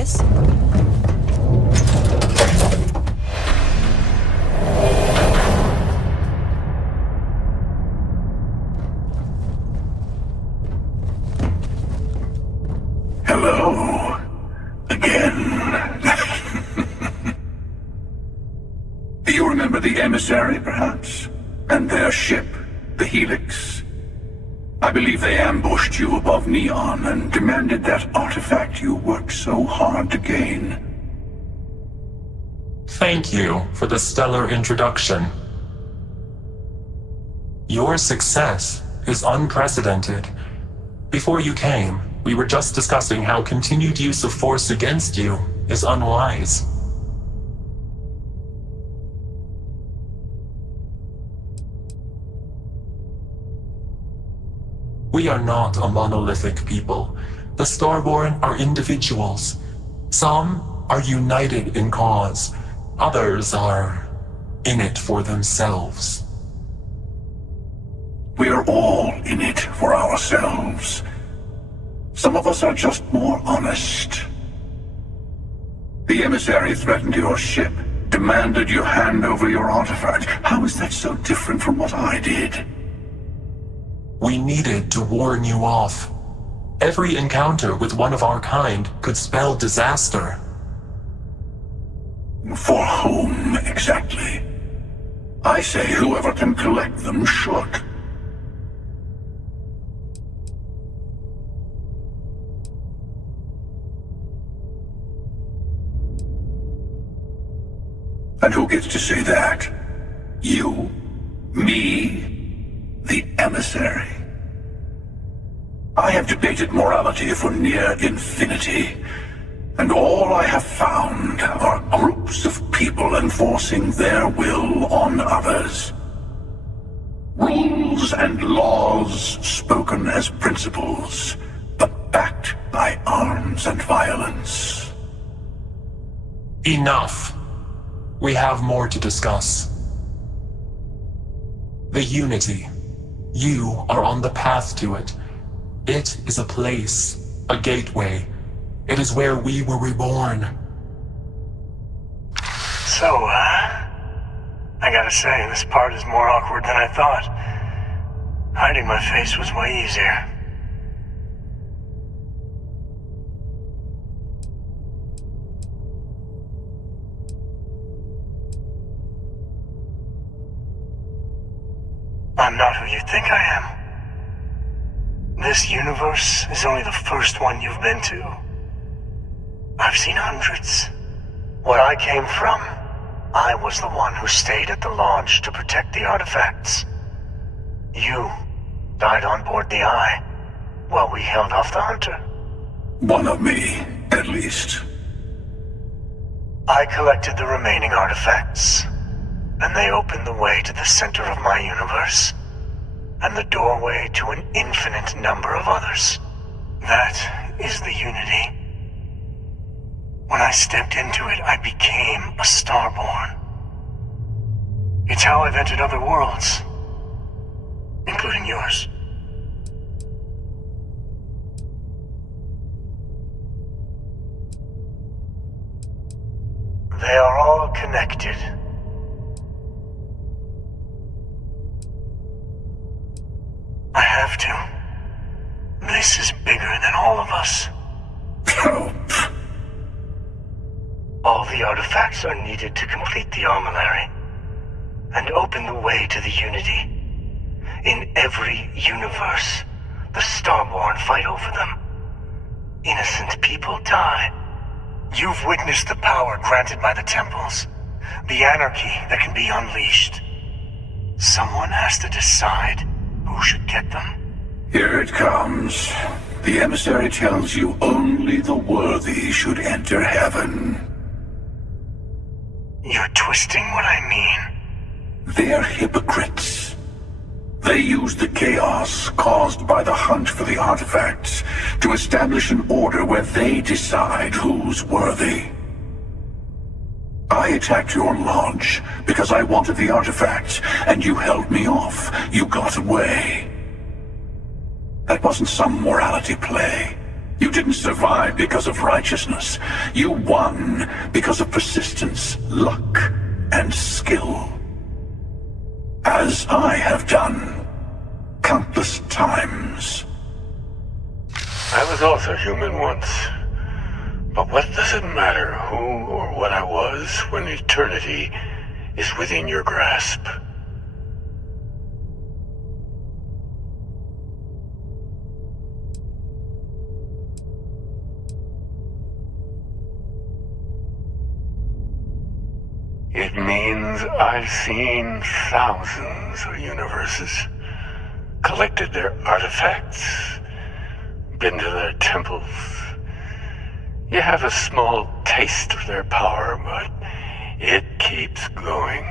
this? Hello. Again. Do you remember the emissary, perhaps? And their ship, the Helix? I believe they ambushed you above Neon and demanded that artifact you worked so hard to gain. Thank you for the stellar introduction. Your success is unprecedented. Before you came, we were just discussing how continued use of force against you is unwise. We are not a monolithic people. The Starborn are individuals. Some are united in cause. Others are in it for themselves. We are all in it for ourselves. Some of us are just more honest. The emissary threatened your ship, demanded you hand over your artifact. How is that so different from what I did? We needed to warn you off. Every encounter with one of our kind could spell disaster. For whom, exactly? I say whoever can collect them should. And who gets to say that? You? Me? The emissary? I have debated morality for near infinity, and all I have found are groups of people enforcing their will on others. Rules and laws spoken as principles, but backed by arms and violence. Enough. We have more to discuss. The Unity. You are on the path to it. It is a place, a gateway. It is where we were reborn. So, I gotta say, this part is more awkward than I thought. Hiding my face was way easier. I'm not who you think I am. This universe is only the first one you've been to. I've seen hundreds. Where I came from, I was the one who stayed at the launch to protect the artifacts. You died on board the Eye, while we held off the Hunter. One of me, at least. I collected the remaining artifacts, and they opened the way to the center of my universe, and the doorway to an infinite number of others. That is the Unity. When I stepped into it, I became a Starborn. It's how I've entered other worlds, including yours. They are all connected. I have to. This is bigger than all of us. All the artifacts are needed to complete the armillary and open the way to the Unity. In every universe, the Starborn fight over them. Innocent people die. You've witnessed the power granted by the temples, the anarchy that can be unleashed. Someone has to decide who should get them. Here it comes. The emissary tells you only the worthy should enter heaven. You're twisting what I mean. They're hypocrites. They use the chaos caused by the hunt for the artifacts to establish an order where they decide who's worthy. I attacked your launch because I wanted the artifacts, and you held me off. You got away. That wasn't some morality play. You didn't survive because of righteousness. You won because of persistence, luck, and skill. As I have done countless times. I was also human once. But what does it matter who or what I was when eternity is within your grasp? It means I've seen thousands of universes, collected their artifacts, been to their temples. You have a small taste of their power, but it keeps going.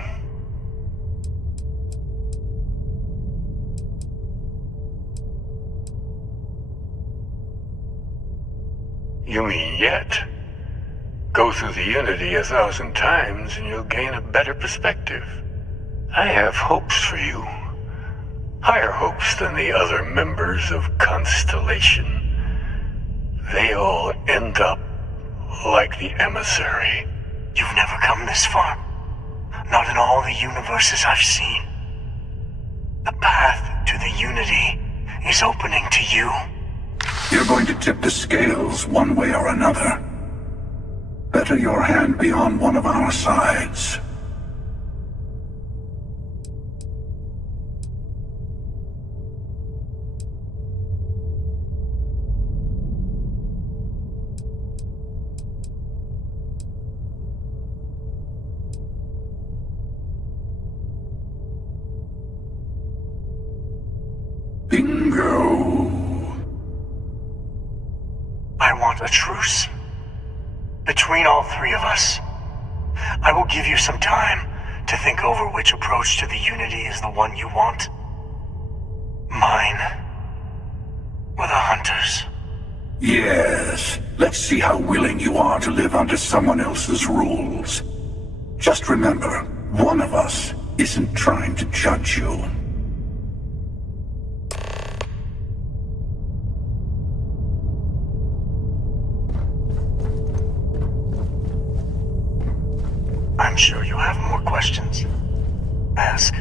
You mean yet? Go through the Unity 1,000 times and you'll gain a better perspective. I have hopes for you. Higher hopes than the other members of Constellation. They all end up like the emissary. You've never come this far. Not in all the universes I've seen. The path to the Unity is opening to you. You're going to tip the scales one way or another. Better your hand be on one of our sides. Bingo. I want a truce. Between all three of us. I will give you some time to think over which approach to the Unity is the one you want. Mine. Or the Hunters. Yes. Let's see how willing you are to live under someone else's rules. Just remember, one of us isn't trying to judge you. I'm sure you have more questions. Ask.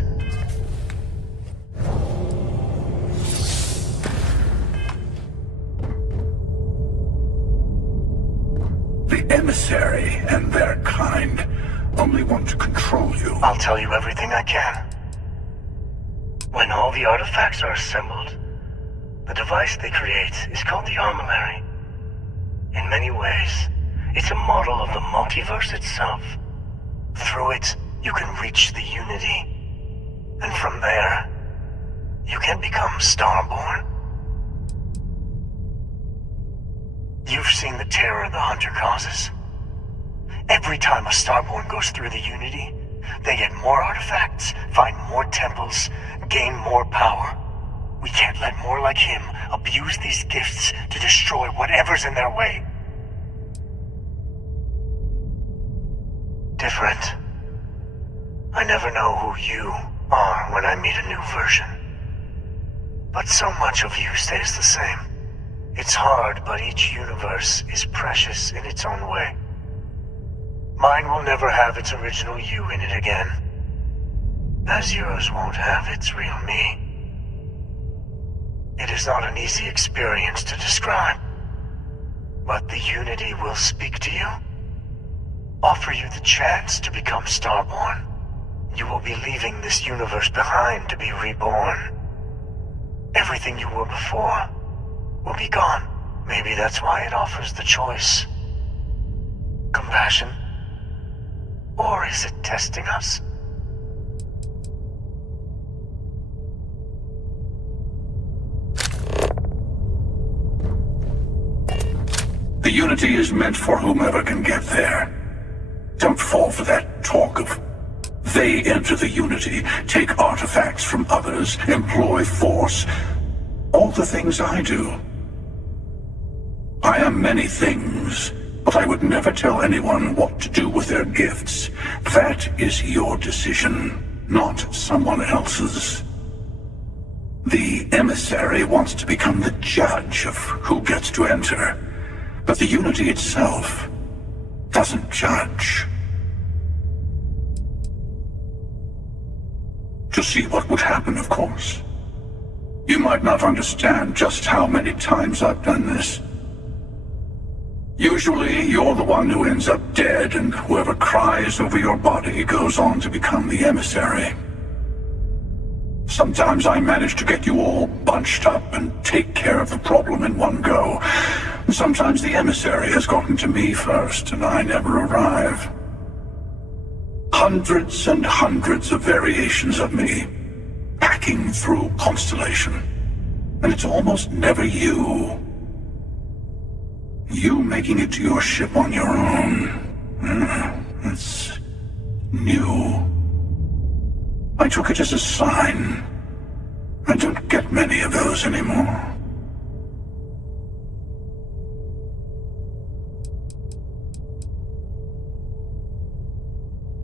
The emissary and their kind only want to control you. I'll tell you everything I can. When all the artifacts are assembled, the device they create is called the armillary. In many ways, it's a model of the multiverse itself. Through it, you can reach the Unity. And from there, you can become Starborn. You've seen the terror the Hunter causes. Every time a Starborn goes through the Unity, they get more artifacts, find more temples, gain more power. We can't let more like him abuse these gifts to destroy whatever's in their way. Different. I never know who you are when I meet a new version. But so much of you stays the same. It's hard, but each universe is precious in its own way. Mine will never have its original you in it again. As yours won't have its real me. It is not an easy experience to describe. But the Unity will speak to you. Offer you the chance to become Starborn. You will be leaving this universe behind to be reborn. Everything you were before will be gone. Maybe that's why it offers the choice. Compassion? Or is it testing us? The Unity is meant for whomever can get there. Don't fall for that talk of they enter the Unity, take artifacts from others, employ force. All the things I do. I am many things, but I would never tell anyone what to do with their gifts. That is your decision, not someone else's. The emissary wants to become the judge of who gets to enter. But the Unity itself doesn't judge. To see what would happen, of course. You might not understand just how many times I've done this. Usually, you're the one who ends up dead, and whoever cries over your body goes on to become the emissary. Sometimes I manage to get you all bunched up and take care of the problem in one go. Sometimes the emissary has gotten to me first, and I never arrive. Hundreds and hundreds of variations of me, packing through Constellation. And it's almost never you. You making it to your ship on your own. It's new. I took it as a sign. I don't get many of those anymore.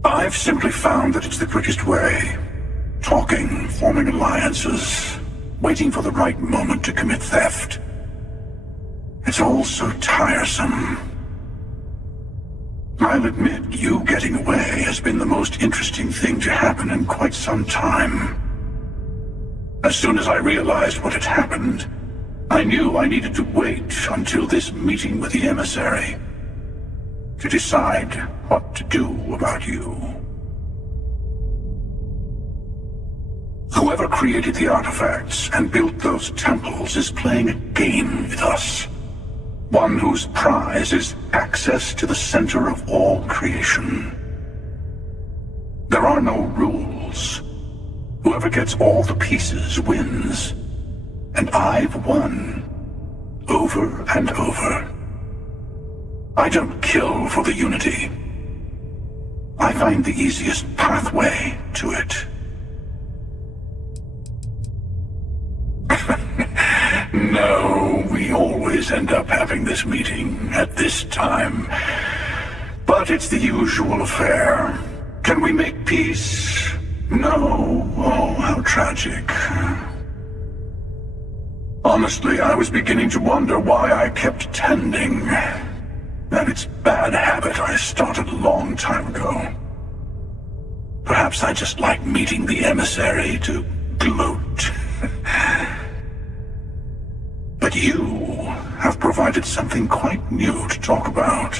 I've simply found that it's the quickest way. Talking, forming alliances, waiting for the right moment to commit theft. It's all so tiresome. I'll admit, you getting away has been the most interesting thing to happen in quite some time. As soon as I realized what had happened, I knew I needed to wait until this meeting with the emissary to decide what to do about you. Whoever created the artifacts and built those temples is playing a game with us. One whose prize is access to the center of all creation. There are no rules. Whoever gets all the pieces wins. And I've won. Over and over. I don't kill for the Unity. I find the easiest pathway to it. No, we always end up having this meeting at this time. But it's the usual affair. Can we make peace? No. Oh, how tragic. Honestly, I was beginning to wonder why I kept tending. And it's bad habit I started a long time ago. Perhaps I just like meeting the emissary to gloat. But you have provided something quite new to talk about.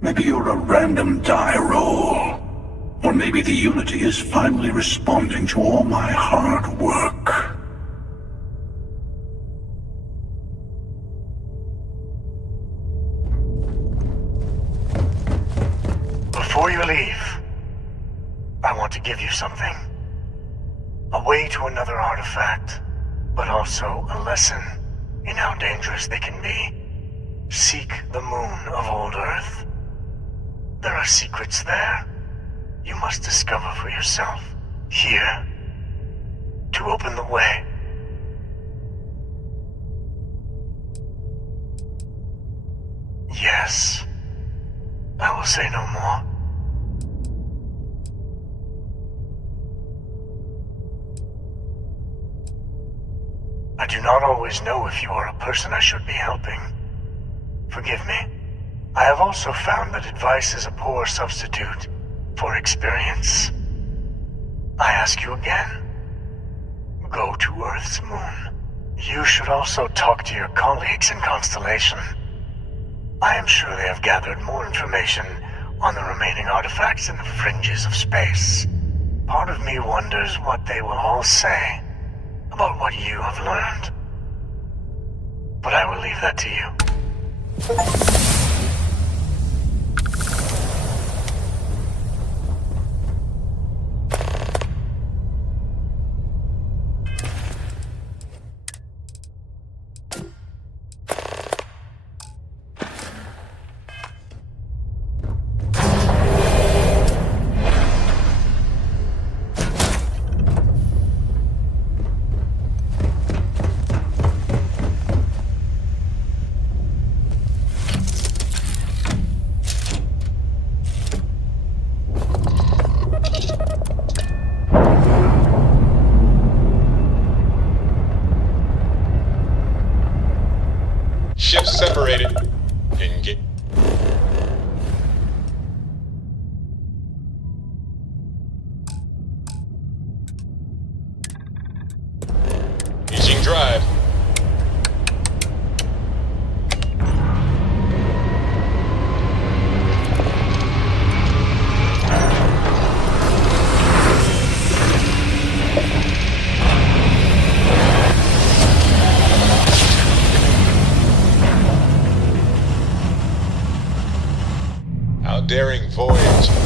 Maybe you're a random die roll. Or maybe the Unity is finally responding to all my hard work. Before you leave, I want to give you something. A way to another artifact, but also a lesson in how dangerous they can be. Seek the moon of old Earth. There are secrets there you must discover for yourself. Here, to open the way. Yes, I will say no more. I do not always know if you are a person I should be helping. Forgive me. I have also found that advice is a poor substitute for experience. I ask you again. Go to Earth's moon. You should also talk to your colleagues in Constellation. I am sure they have gathered more information on the remaining artifacts in the fringes of space. Part of me wonders what they will all say about what you have learned. But I will leave that to you.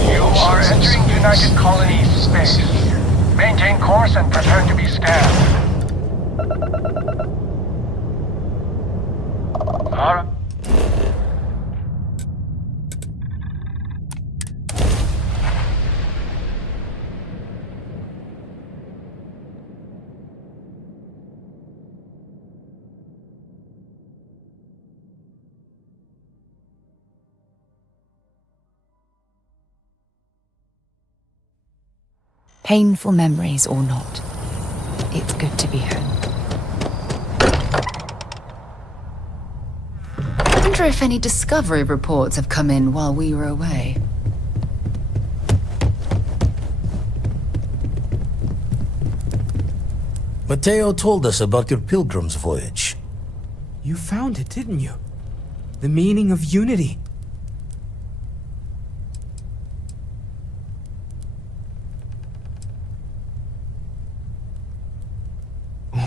You are entering United Colonies space. Maintain course and prepare to be scanned. Alright. Painful memories or not, it's good to be home. I wonder if any discovery reports have come in while we were away. Mateo told us about your pilgrim's voyage. You found it, didn't you? The meaning of unity.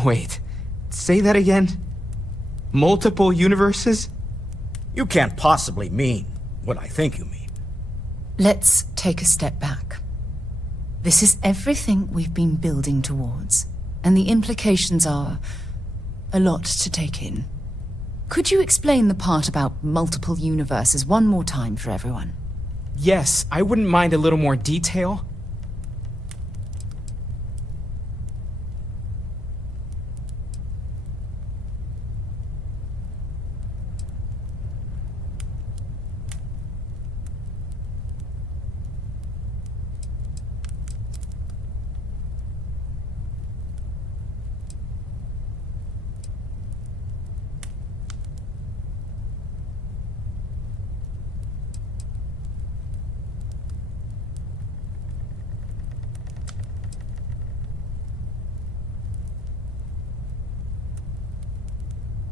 Wait, say that again? Multiple universes? You can't possibly mean what I think you mean. Let's take a step back. This is everything we've been building towards, and the implications are a lot to take in. Could you explain the part about multiple universes one more time for everyone? Yes, I wouldn't mind a little more detail.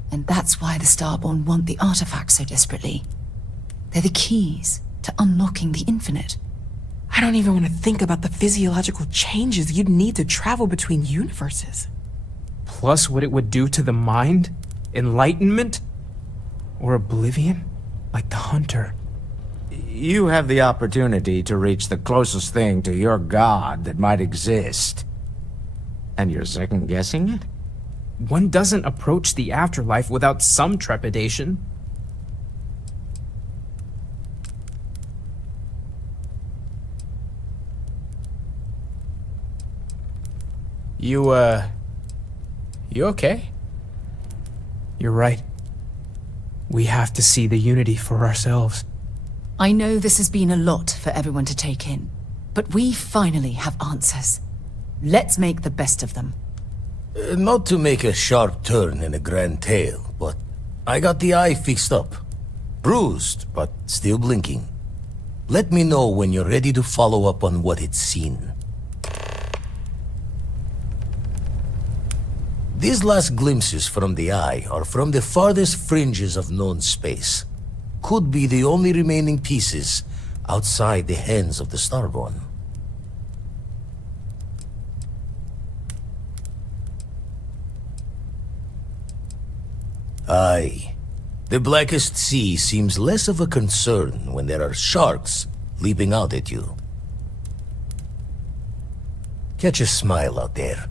And that's why the Starborn want the artifacts so desperately. They're the keys to unlocking the infinite. I don't even want to think about the physiological changes you'd need to travel between universes. Plus what it would do to the mind? Enlightenment? Or oblivion? Like the Hunter. You have the opportunity to reach the closest thing to your god that might exist. And you're second-guessing it? One doesn't approach the afterlife without some trepidation. You okay? You're right. We have to see the unity for ourselves. I know this has been a lot for everyone to take in, but we finally have answers. Let's make the best of them. Not to make a sharp turn in a grand tale, but I got the eye fixed up. Bruised, but still blinking. Let me know when you're ready to follow up on what it's seen. These last glimpses from the eye are from the farthest fringes of known space. Could be the only remaining pieces outside the hands of the Starborn. Aye. The blackest sea seems less of a concern when there are sharks leaping out at you. Catch a smile out there.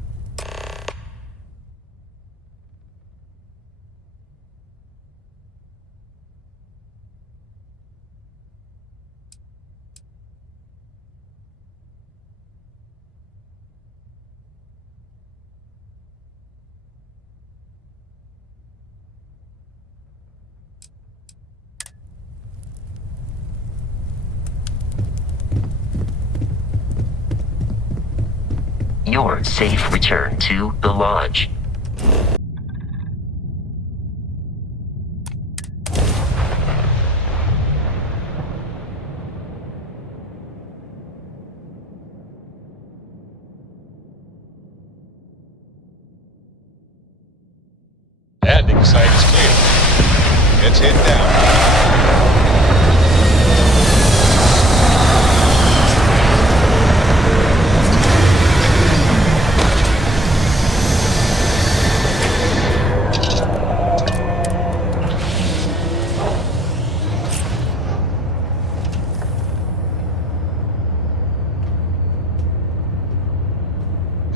Your safe return to the lodge. Landing site is clear. Let's head down.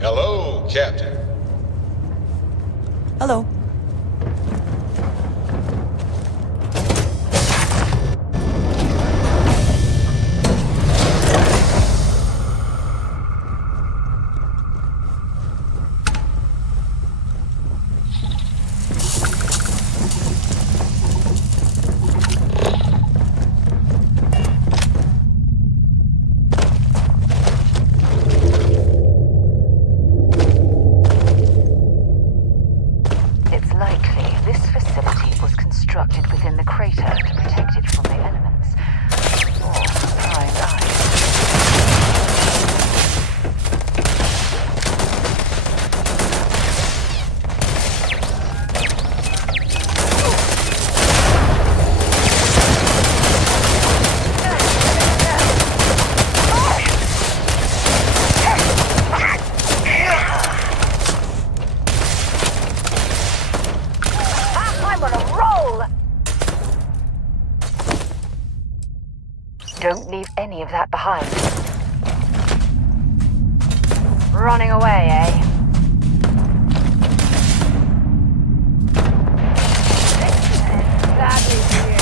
Hello, Captain. Hello. Don't leave any of that behind. Running away, eh? This is badly for you.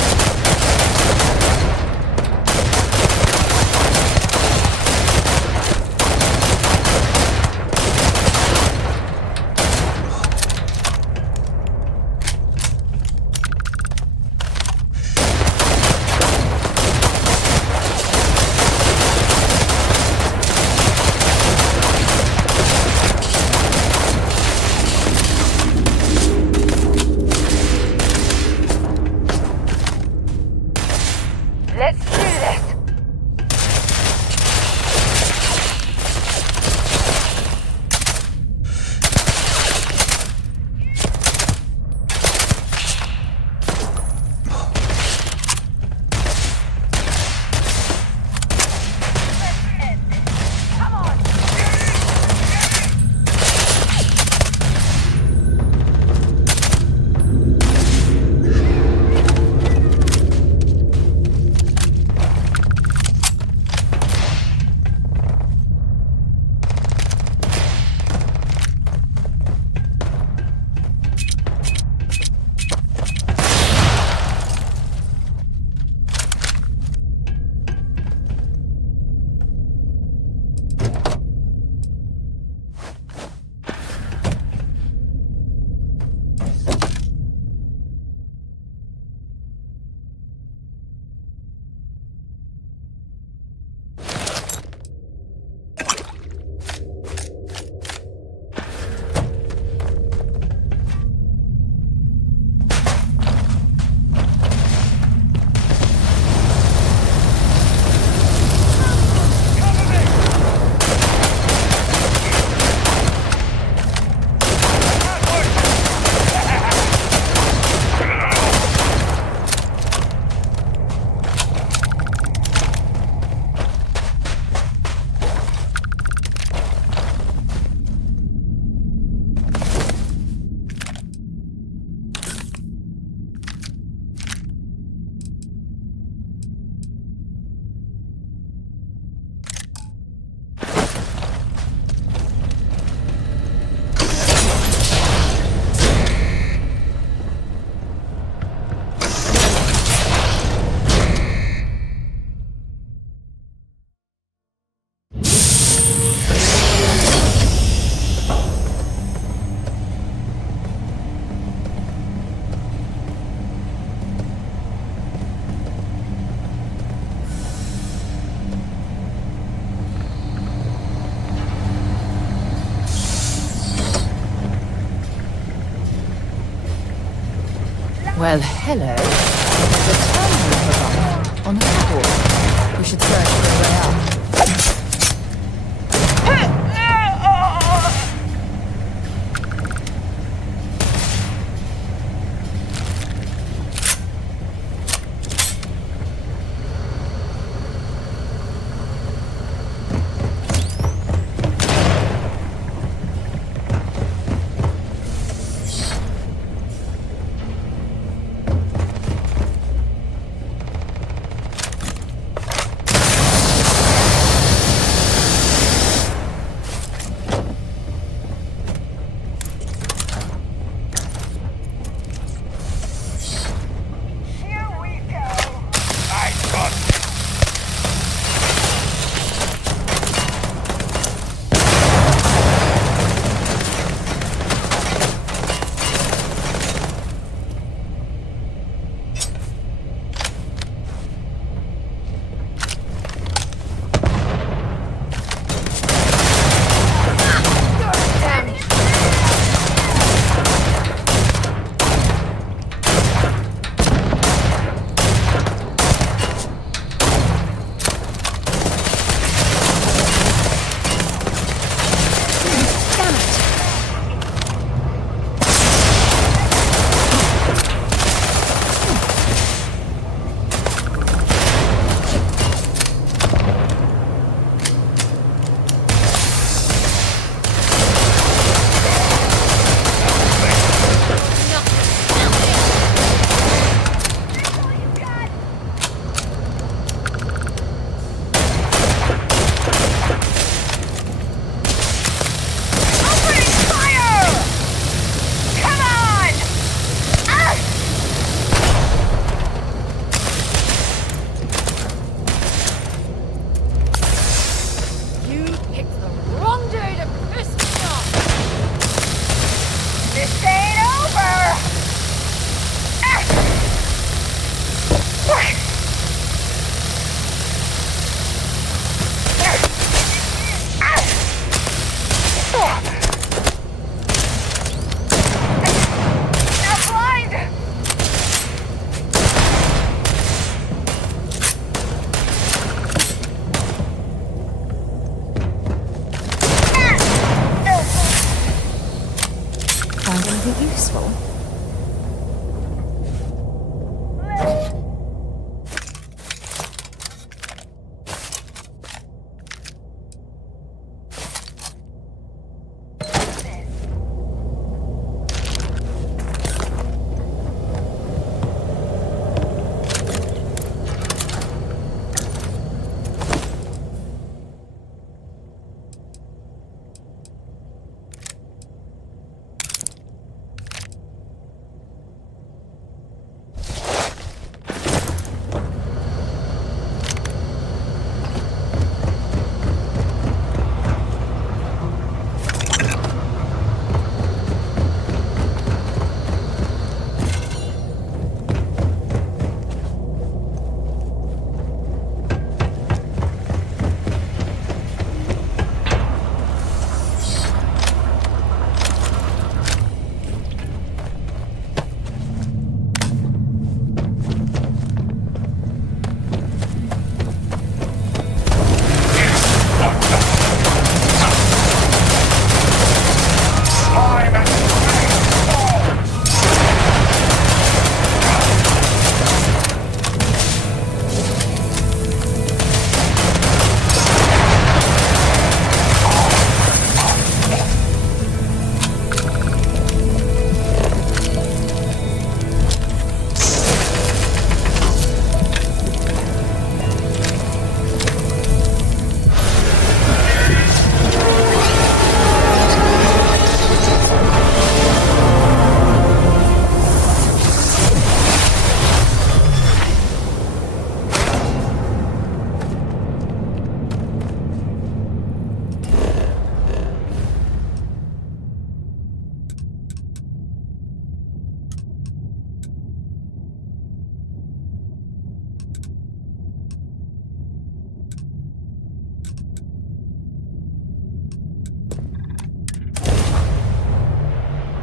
Let's do this! Come on! Well, hello. The terminal on a cupboard. We should search for a way out. useful.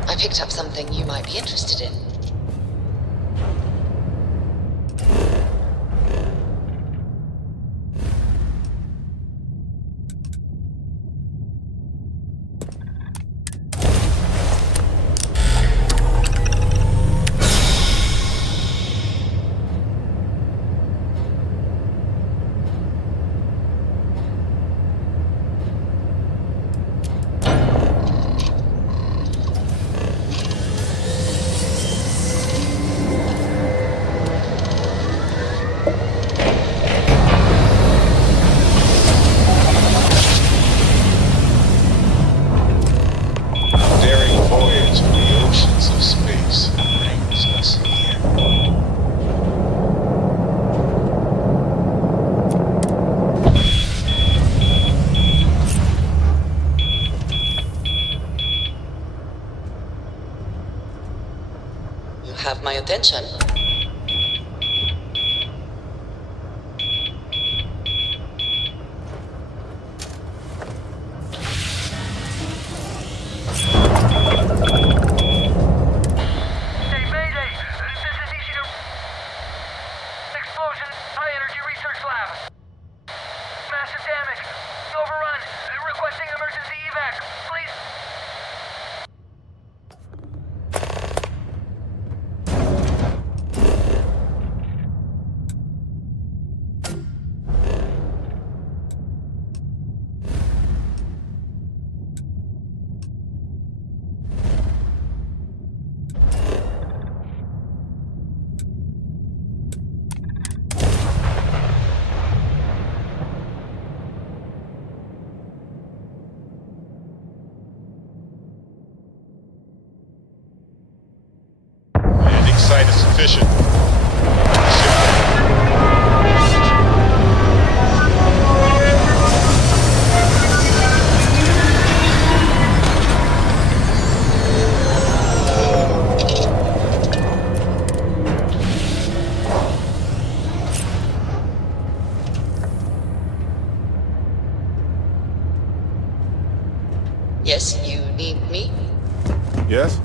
I picked up something you might be interested in. Have my attention. Site is sufficient. Yes, you need me? Yes?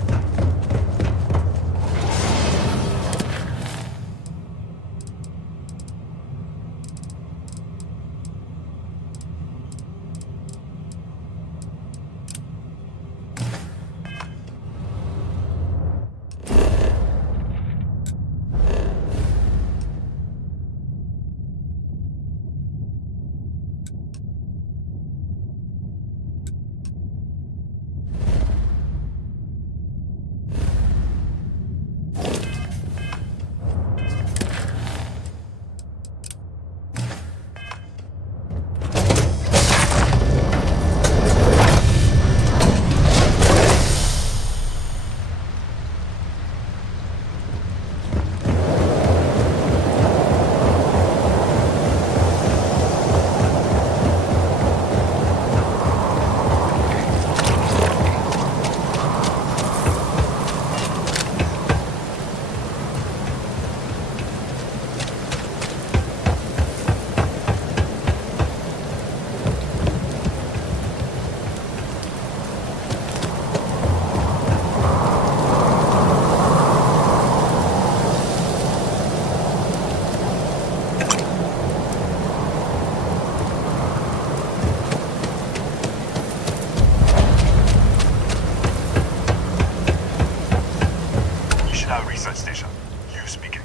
Station. You speaking.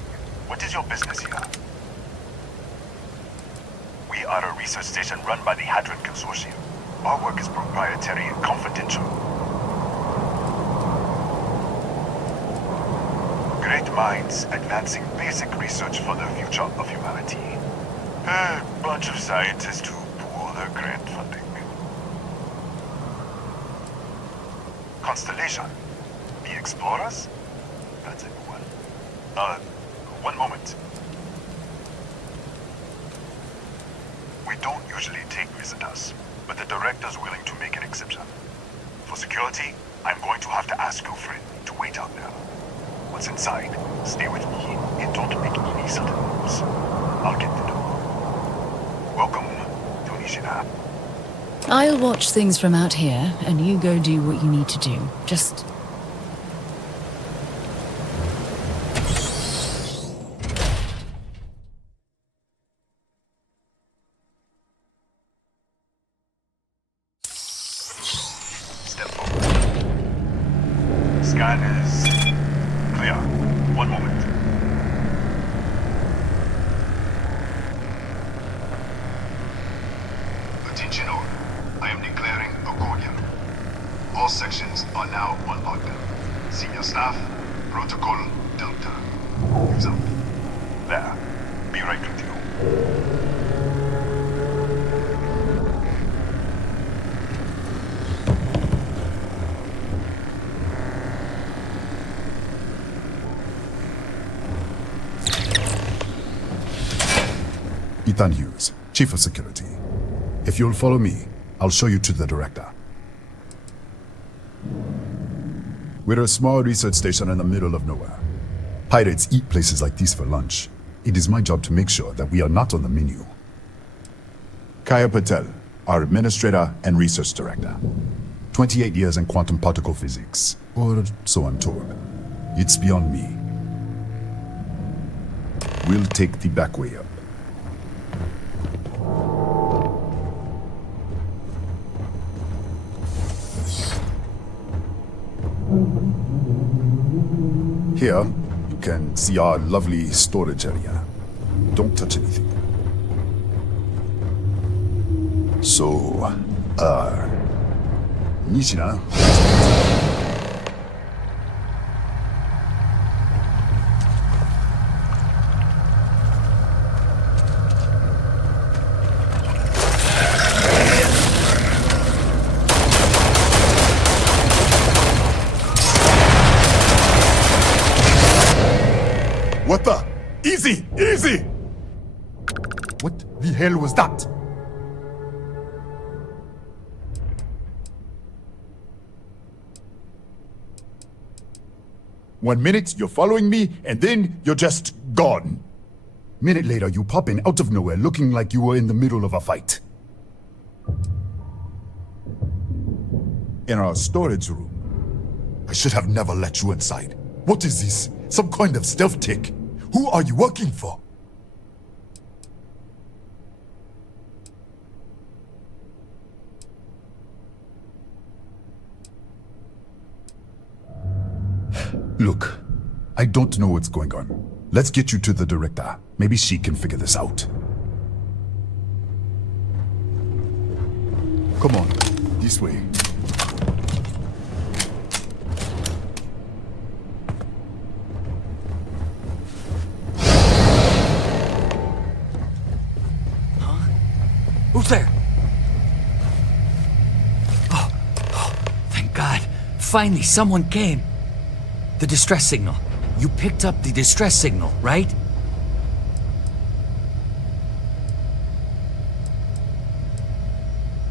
What is your business here? We are a research station run by the Hadron Consortium. Our work is proprietary and confidential. Great minds advancing basic research for the future of humanity. A bunch of scientists who pool their grant funding. Constellation. The Explorers? That's a new one. One moment. We don't usually take visitors, but the director's willing to make an exception. For security, I'm going to have to ask your friend to wait out there. Once inside, stay with me and don't make any sudden moves. I'll get the door. Welcome to Nishina. I'll watch things from out here, and you go do what you need to do. Just... Step forward. Scan is clear. One moment. Attention all. I am declaring accordion. All sections are now on lockdown. Senior staff, protocol Delta. Use up. There. Be right with you. Ethan Hughes, Chief of Security. If you'll follow me, I'll show you to the director. We're a small research station in the middle of nowhere. Pirates eat places like these for lunch. It is my job to make sure that we are not on the menu. Kaya Patel, our administrator and research director. 28 years in quantum particle physics, or so I'm told. It's beyond me. We'll take the back way up. Here, you can see our lovely storage area. Don't touch anything. So, Nishina. What the? Easy! Easy! What the hell was that? One minute, you're following me, and then you're just gone. Minute later, you pop in out of nowhere looking like you were in the middle of a fight. In our storage room. I should have never let you inside. What is this? Some kind of stealth tick? Who are you working for? Look, I don't know what's going on. Let's get you to the director. Maybe she can figure this out. Come on, this way. Who's there? Oh, thank God. Finally, someone came. The distress signal. You picked up the distress signal, right?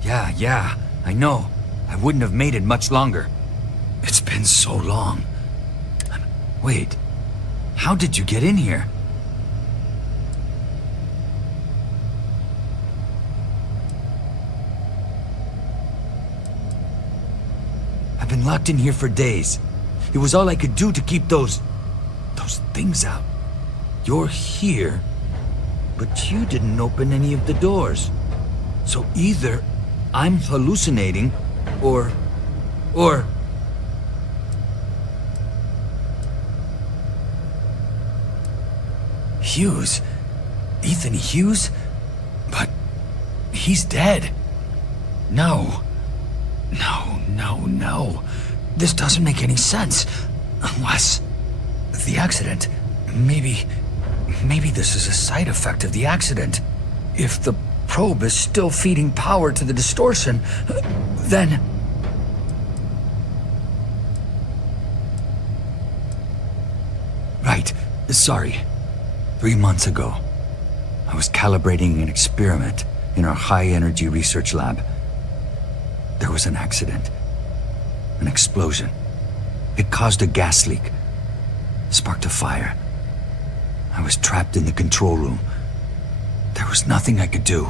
Yeah, I know. I wouldn't have made it much longer. It's been so long. Wait, how did you get in here? I've been locked in here for days. It was all I could do to keep those things out. You're here, but you didn't open any of the doors. So either I'm hallucinating, or... Hughes. Ethan Hughes? But he's dead. No. No. This doesn't make any sense. Unless the accident. Maybe this is a side effect of the accident. If the probe is still feeding power to the distortion, then... Right. Sorry. 3 months ago, I was calibrating an experiment in our high-energy research lab. There was an accident. An explosion. It caused a gas leak. Sparked a fire. I was trapped in the control room. There was nothing I could do.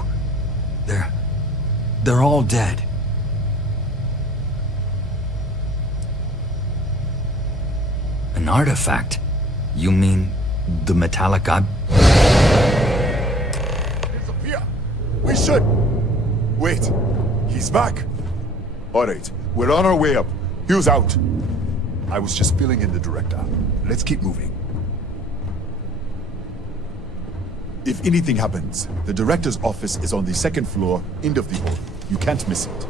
They're all dead. An artifact? You mean the metallic Disappear! We should! Wait, he's back. Alright, we're on our way up. Hughes out. I was just filling in the director. Let's keep moving. If anything happens, the director's office is on the second floor, end of the hall. You can't miss it.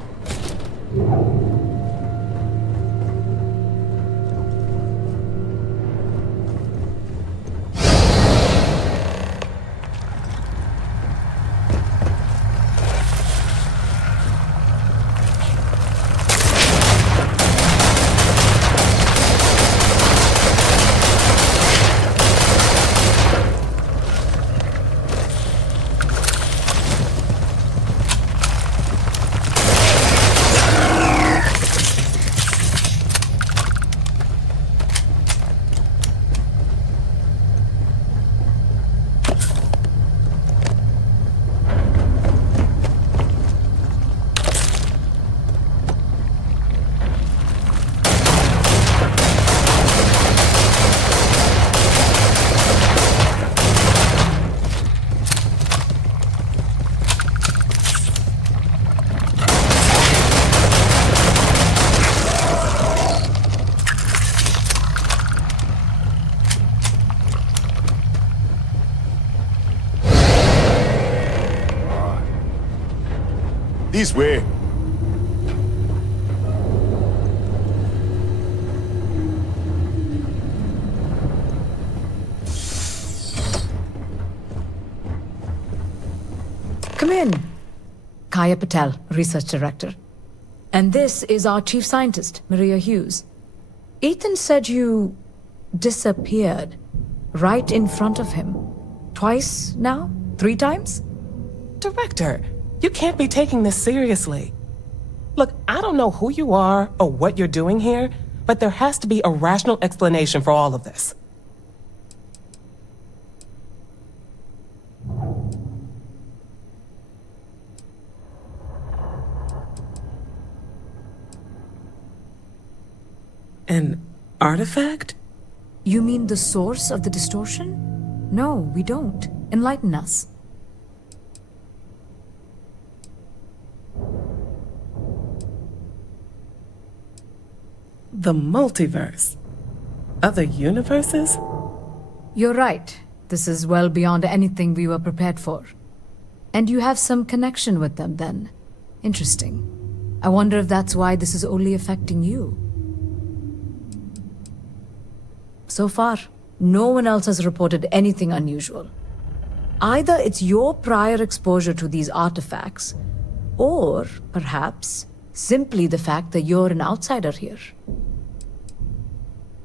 This way. Come in. Kaya Patel, Research Director. And this is our Chief Scientist, Maria Hughes. Ethan said you disappeared right in front of him. Twice now? 3 times? Director, you can't be taking this seriously. Look, I don't know who you are or what you're doing here, but there has to be a rational explanation for all of this. An artifact? You mean the source of the distortion? No, we don't. Enlighten us. The multiverse? Other universes? You're right. This is well beyond anything we were prepared for. And you have some connection with them then. Interesting. I wonder if that's why this is only affecting you. So far, no one else has reported anything unusual. Either it's your prior exposure to these artifacts, or perhaps simply the fact that you're an outsider here.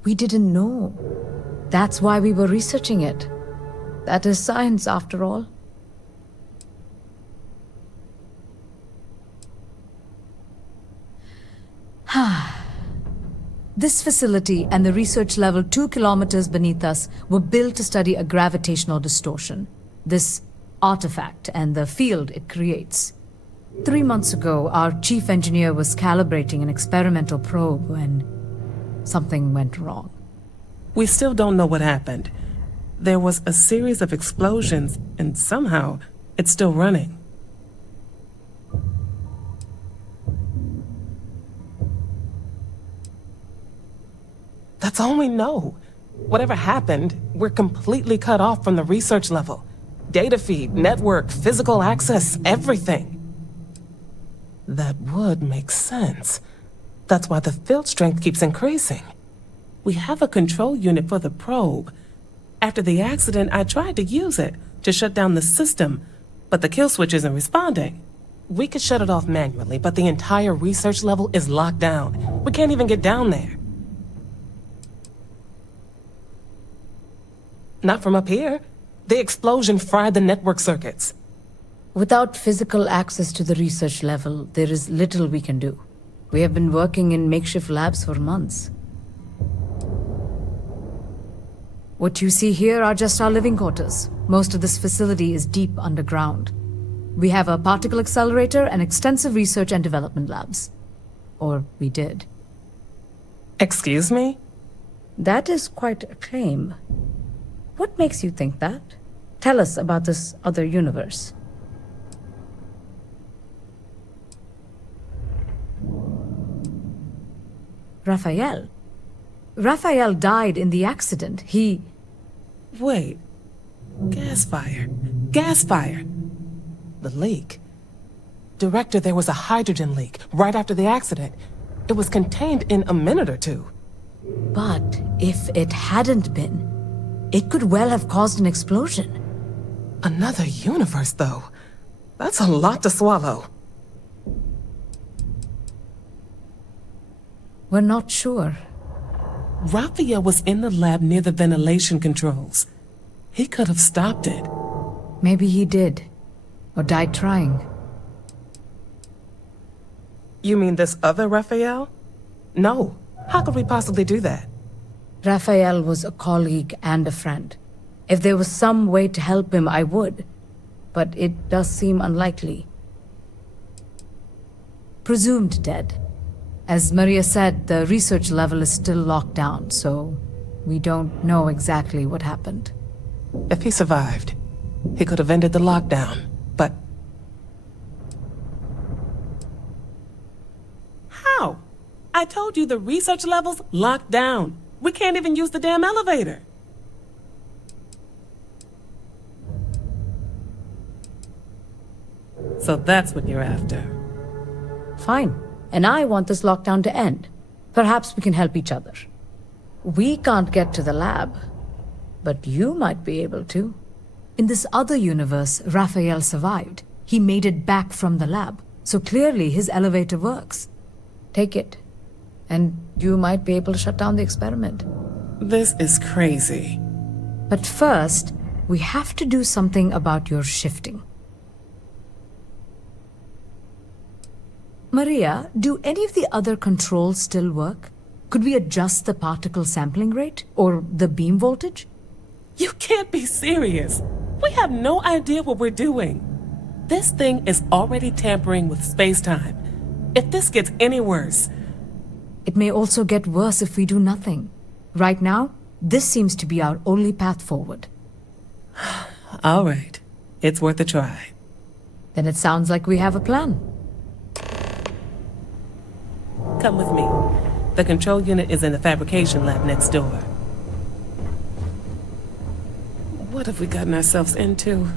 We didn't know. That's why we were researching it. That is science, after all. This facility and the research level 2 kilometers beneath us were built to study a gravitational distortion, this artifact and the field it creates. 3 months ago, our chief engineer was calibrating an experimental probe when something went wrong. We still don't know what happened. There was a series of explosions, and somehow it's still running. That's all we know. Whatever happened, We're completely cut off from the research level. Data feed, network, physical access, everything. That would make sense. That's why the field strength keeps increasing. We have a control unit for the probe. After the accident, I tried to use it to shut down the system, but the kill switch isn't responding. We could shut it off manually, but the entire research level is locked down. We can't even get down there. Not from up here. The explosion fried the network circuits. Without physical access to the research level, there is little we can do. We have been working in makeshift labs for months. What you see here are just our living quarters. Most of this facility is deep underground. We have a particle accelerator and extensive research and development labs. Or we did. Excuse me? That is quite a claim. What makes you think that? Tell us about this other universe. Raphael. Raphael died in the accident. He... Wait. Gas fire. Gas fire. The leak. Director, there was a hydrogen leak right after the accident. It was contained in a minute or two. But if it hadn't been, it could well have caused an explosion. Another universe, though. That's a lot to swallow. We're not sure. Raphael was in the lab near the ventilation controls. He could have stopped it. Maybe he did. Or died trying. You mean this other Raphael? No. How could we possibly do that? Raphael was a colleague and a friend. If there was some way to help him, I would. But it does seem unlikely. Presumed dead. As Maria said, the research level is still locked down, so we don't know exactly what happened. If he survived, he could have ended the lockdown, but... How? I told you the research level's locked down. We can't even use the damn elevator. So that's what you're after. Fine. And I want this lockdown to end. Perhaps we can help each other. We can't get to the lab, but you might be able to. In this other universe, Raphael survived. He made it back from the lab, so clearly his elevator works. Take it, and you might be able to shut down the experiment. This is crazy. But first, we have to do something about your shifting. Maria, do any of the other controls still work? Could we adjust the particle sampling rate? Or the beam voltage? You can't be serious. We have no idea what we're doing. This thing is already tampering with space-time. If this gets any worse... It may also get worse if we do nothing. Right now, this seems to be our only path forward. All right. It's worth a try. Then it sounds like we have a plan. Come with me. The control unit is in the fabrication lab next door. What have we gotten ourselves into?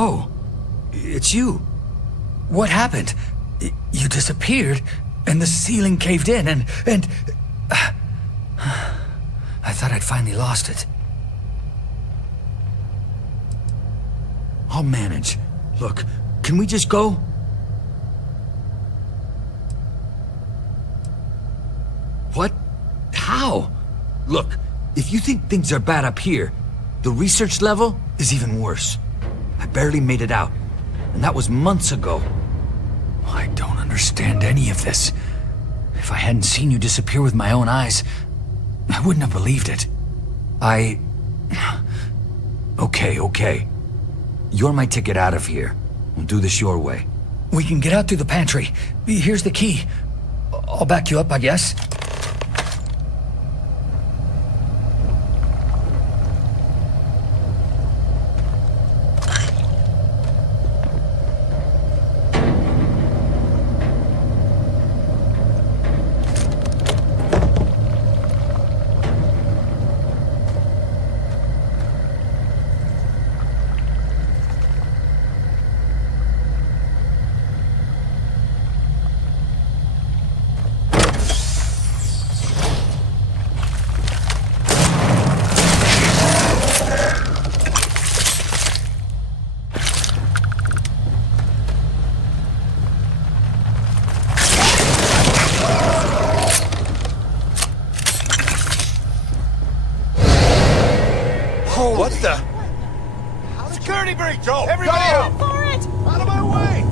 Oh, it's you. What happened? You disappeared, and the ceiling caved in, and... I thought I'd finally lost it. I'll manage. Look, can we just go? What? How? Look, if you think things are bad up here, the research level is even worse. I barely made it out, and that was months ago. I don't understand any of this. If I hadn't seen you disappear with my own eyes, I wouldn't have believed it. Okay. You're my ticket out of here. We'll do this your way. We can get out through the pantry. Here's the key. I'll back you up, I guess. What the? Security breach! Joe! Everybody out! For it! Out of my way!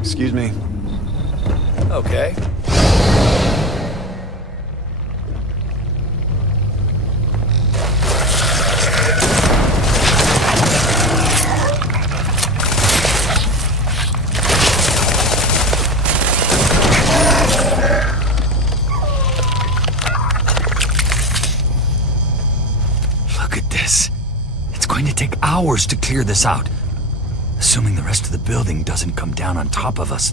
Excuse me. Okay. Hours to clear this out, assuming the rest of the building doesn't come down on top of us.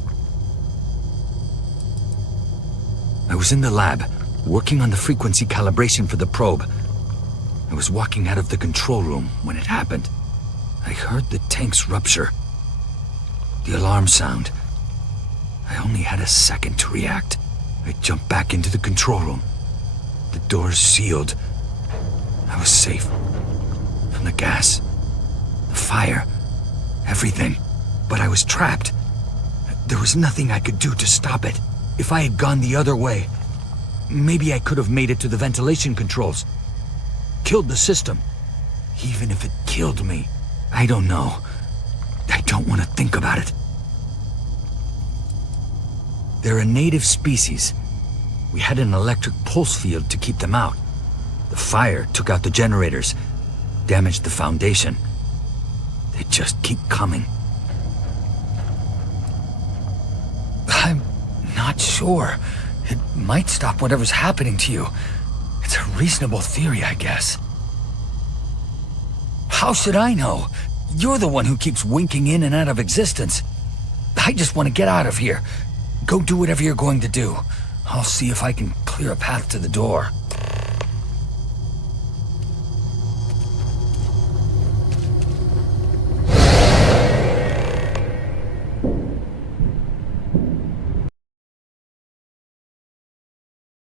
I was in the lab, working on the frequency calibration for the probe. I was walking out of the control room when it happened. I heard the tanks rupture. The alarm sound. I only had a second to react. I jumped back into the control room. The doors sealed. I was safe. From the gas. Fire, everything, but I was trapped. There was nothing I could do to stop it. If I had gone the other way, maybe I could have made it to the ventilation controls. Killed the system. Even if it killed me, I don't know. I don't want to think about it. They're a native species. We had an electric pulse field to keep them out. The fire took out the generators, damaged the foundation. They just keep coming. I'm not sure. It might stop whatever's happening to you. It's a reasonable theory, I guess. How should I know? You're the one who keeps winking in and out of existence. I just want to get out of here. Go do whatever you're going to do. I'll see if I can clear a path to the door.